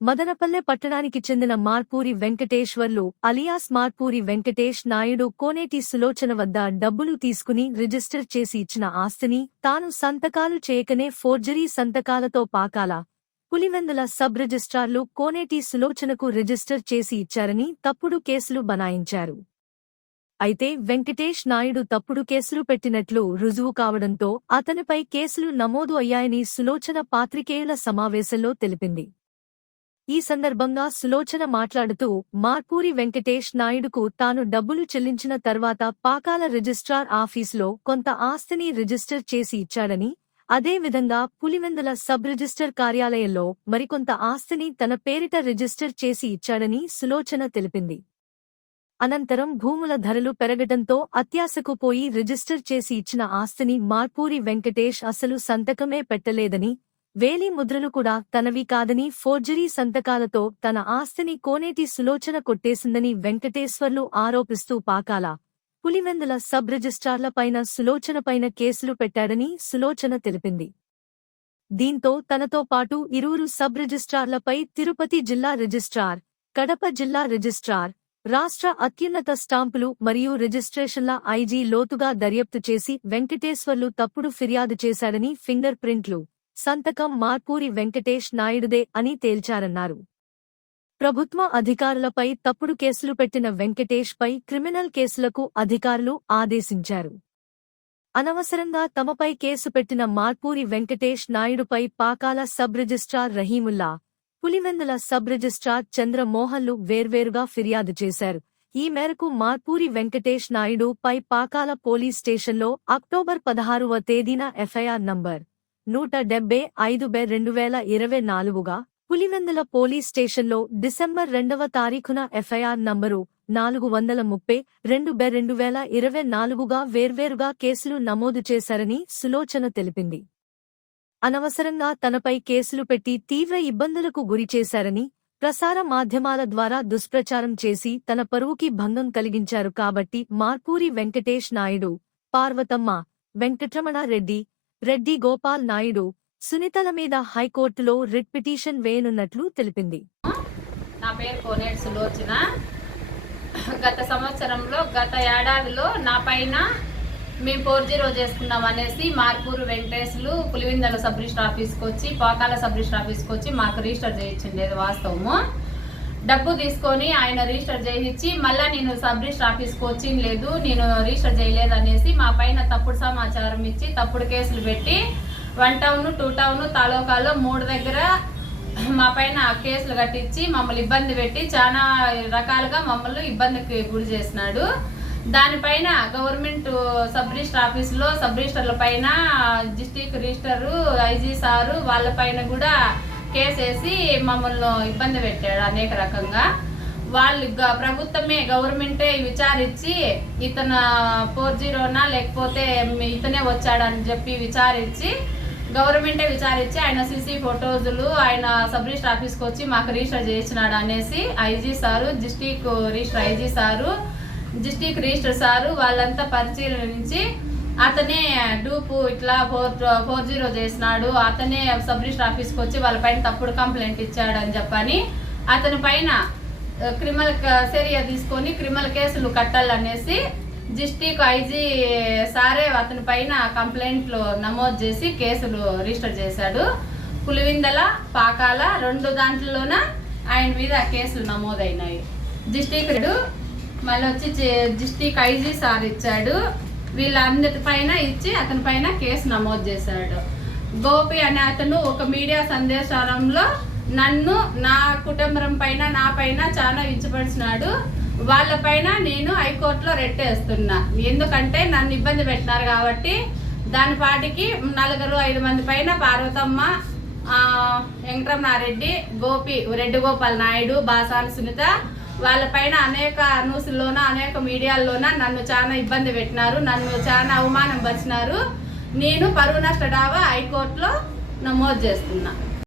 మదనపల్లె పట్టణానికి చెందిన మార్పూరి వెంకటేశ్వర్లు అలియాస్ మార్పూరి వెంకటేష్ నాయుడు కోనేటి సులోచన వద్ద డబ్బులు తీసుకుని రిజిస్టర్ చేసి ఇచ్చిన ఆస్తిని తాను సంతకాలు చేయకనే ఫోర్జరీ సంతకాలతో పాకాల పులివెందుల సబ్ రిజిస్ట్రార్లు కోనేటి సులోచనకు రిజిస్టర్ చేసి ఇచ్చారని తప్పుడు కేసులు బనాయించారు. అయితే వెంకటేష్ నాయుడు తప్పుడు కేసులు పెట్టినట్లు రుజువు కావడంతో అతనిపై కేసులు నమోదు అయ్యాయని సులోచన పాత్రికేయుల సమావేశంలో తెలిపింది. ఈ సందర్భంగా సులోచన మాట్లాడుతూ మార్పూరి వెంకటేష్ నాయుడుకు తాను డబ్బులు చెల్లించిన తర్వాత పాకాల రిజిస్ట్రార్ ఆఫీసులో కొంత ఆస్తిని రిజిస్టర్ చేసి ఇచ్చాడని అదేవిధంగా పులివెందుల సబ్ రిజిస్టర్ కార్యాలయంలో మరికొంత ఆస్తిని తన పేరిట రిజిస్టర్ చేసి ఇచ్చాడని సులోచన తెలిపింది. అనంతరం భూముల ధరలు పెరగడంతో అత్యాశకు పోయి రిజిస్టర్ చేసి ఇచ్చిన ఆస్తిని మార్పూరి వెంకటేష్ అసలు సంతకమే పెట్టలేదని వేలి ముద్రలు కూడా తనవి కాదని ఫోర్జరీ సంతకాలతో తన ఆస్తిని కోనేటి సులోచన కొట్టేసిందని వెంకటేశ్వర్లు ఆరోపిస్తూ పాకాల పులివెందుల సబ్ రిజిస్ట్రార్లపైన సులోచనపైన కేసులు పెట్టాడని సులోచన తెలిపింది. దీంతో తనతో పాటు ఇరువురు సబ్ రిజిస్ట్రార్లపై తిరుపతి జిల్లా రిజిస్ట్రార్ కడప జిల్లా రిజిస్ట్రార్ రాష్ట్ర అత్యున్నత స్టాంపులు మరియు రిజిస్ట్రేషన్ల ఐజీ లోతుగా దర్యాప్తు చేసి వెంకటేశ్వర్లు తప్పుడు ఫిర్యాదు చేశాడని ఫింగర్ ప్రింట్లు సంతకం మార్పూరి వెంకటేష్ నాయుడుదే అని తేల్చారన్నారు. ప్రభుత్వ అధికారులపై తప్పుడు కేసులు పెట్టిన వెంకటేష్ పై క్రిమినల్ కేసులకు అధికారులు ఆదేశించారు. అనవసరంగా తమపై కేసు పెట్టిన Marpuri Venkatesh నాయుడుపై Pakala sub registrar Rahimulla Pulivendula sub registrar చంద్రమోహన్లు వేర్వేరుగా ఫిర్యాదు చేశారు. ఈ మేరకు మార్పూరి వెంకటేష్ నాయుడు పై పాకాల పోలీస్ స్టేషన్లో అక్టోబర్ పదహారువ తేదీన ఎఫ్ఐఆర్ నంబర్ నూట డెబ్బై ఐదు బె రెండు వేల ఇరవై నాలుగుగా పులివెందుల పోలీస్ స్టేషన్లో డిసెంబర్ రెండవ తారీఖున ఎఫ్ఐఆర్ నంబరు నాలుగు వందల ముప్పై రెండు బె రెండు వేల ఇరవై నాలుగుగా వేర్వేరుగా కేసులు నమోదు చేశారని సులోచన తెలిపింది. అనవసరంగా తనపై కేసులు పెట్టి తీవ్ర ఇబ్బందులకు గురిచేశారని ప్రసార మాధ్యమాల ద్వారా దుష్ప్రచారం చేసి తన పరువుకి భంగం కలిగించారు కాబట్టి మార్పూరి వెంకటేష్ నాయుడు పార్వతమ్మ వెంకటరమణారెడ్డి రెడ్డి గోపాల్ నాయుడు సునీతల మీద హైకోర్టులో రిట్ పిటిషన్ వేయనున్నట్లు తెలిపింది. నా పేరు కోనేటి సులోచన. గత సంవత్సరంలో గత ఏడాదిలో నా పైన మేము ఫోర్ జీరో చేసుకున్నాం అనేసి మార్పూరు వెంకటేశ్లు పులివిందల సబ్ రిజిస్టర్ ఆఫీస్కి వచ్చి పాకాల సబ్ రిజిస్టర్ ఆఫీస్కి వచ్చి మాకు రిజిస్టర్ చేయించండి వాస్తవము. డబ్బు తీసుకొని ఆయన రిజిస్టర్ చేయించి మళ్ళీ నేను సబ్ రిజిస్టర్ ఆఫీస్కి వచ్చింది లేదు నేను రిజిస్టర్ చేయలేదు అనేసి మా పైన తప్పుడు సమాచారం ఇచ్చి తప్పుడు కేసులు పెట్టి వన్ టౌన్ టూ టౌన్ తాలూకాలో మూడు దగ్గర మా పైన కేసులు కట్టించి మమ్మల్ని ఇబ్బంది పెట్టి చాలా రకాలుగా మమ్మల్ని ఇబ్బందికి గురి చేసినాడు. దానిపైన గవర్నమెంట్ సబ్ రిజిస్టర్ ఆఫీసులో సబ్ రిజిస్టర్ల పైన డిస్టిక్ రిజిస్టరు ఐజీ సారు వాళ్ళ పైన కూడా కేసేసి మమ్మల్ని ఇబ్బంది పెట్టాడు అనేక రకంగా. వాళ్ళు గ- ప్రభుత్వమే గవర్నమెంటే విచారించి ఇతను ఫోర్ జీరోనా లేకపోతే ఇతనే వచ్చాడని చెప్పి విచారించి గవర్నమెంటే విచారించి ఆయన సీసీ ఫొటోజులు ఆయన సబ్ రిజిస్టర్ ఆఫీస్కి వచ్చి మాకు రిజిస్టర్ చేసినాడు అనేసి IG sir district register IG sir district register sir వాళ్ళంతా పరిశీలించి అతనే డూపు ఇట్లా ఫోర్ ఫోర్ జీరో చేసినాడు. అతనే సబ్ రిజిస్టర్ ఆఫీస్కి వచ్చి వాళ్ళ పైన తప్పుడు కంప్లైంట్ ఇచ్చాడు అని చెప్పని అతని పైన క్రిమినల్ చర్య తీసుకొని క్రిమినల్ కేసులు కట్టాలనేసి డిస్టిక్ ఐజీ సారే అతని పైన కంప్లైంట్లు నమోదు చేసి కేసులు రిజిస్టర్ చేశాడు. పులివిందల పాకాల రెండు దాంట్లోన ఆయన మీద కేసులు నమోదైనాయి. డిస్టిక్ మళ్ళీ వచ్చి డిస్టిక్ ఐజీ సార్ ఇచ్చాడు. వీళ్ళందరి పైన ఇచ్చి అతని పైన కేసు నమోదు చేశాడు. గోపి అనే అతను ఒక మీడియా సందేశాలంలో నన్ను నా కుటుంబం పైన నా పైన చాలా ఇచ్చపరిచినాడు వాళ్ళ పైన నేను హైకోర్టులో రెట్టేస్తున్నా. ఎందుకంటే నన్ను ఇబ్బంది పెట్టినారు కాబట్టి దాని పాటికి నలుగురు ఐదు మంది పైన పార్వతమ్మ వెంకటరమణారెడ్డి గోపి రెడ్డి గోపాల్ నాయుడు బాసాని సునీత వాళ్ళపైన అనేక న్యూస్లోన అనేక మీడియాల్లోన నన్ను చాలా ఇబ్బంది పెట్టినారు నన్ను చాలా అవమానం పరిచినారు. నేను పరువు నష్ట దావా హైకోర్టులో నమోదు చేస్తున్నా.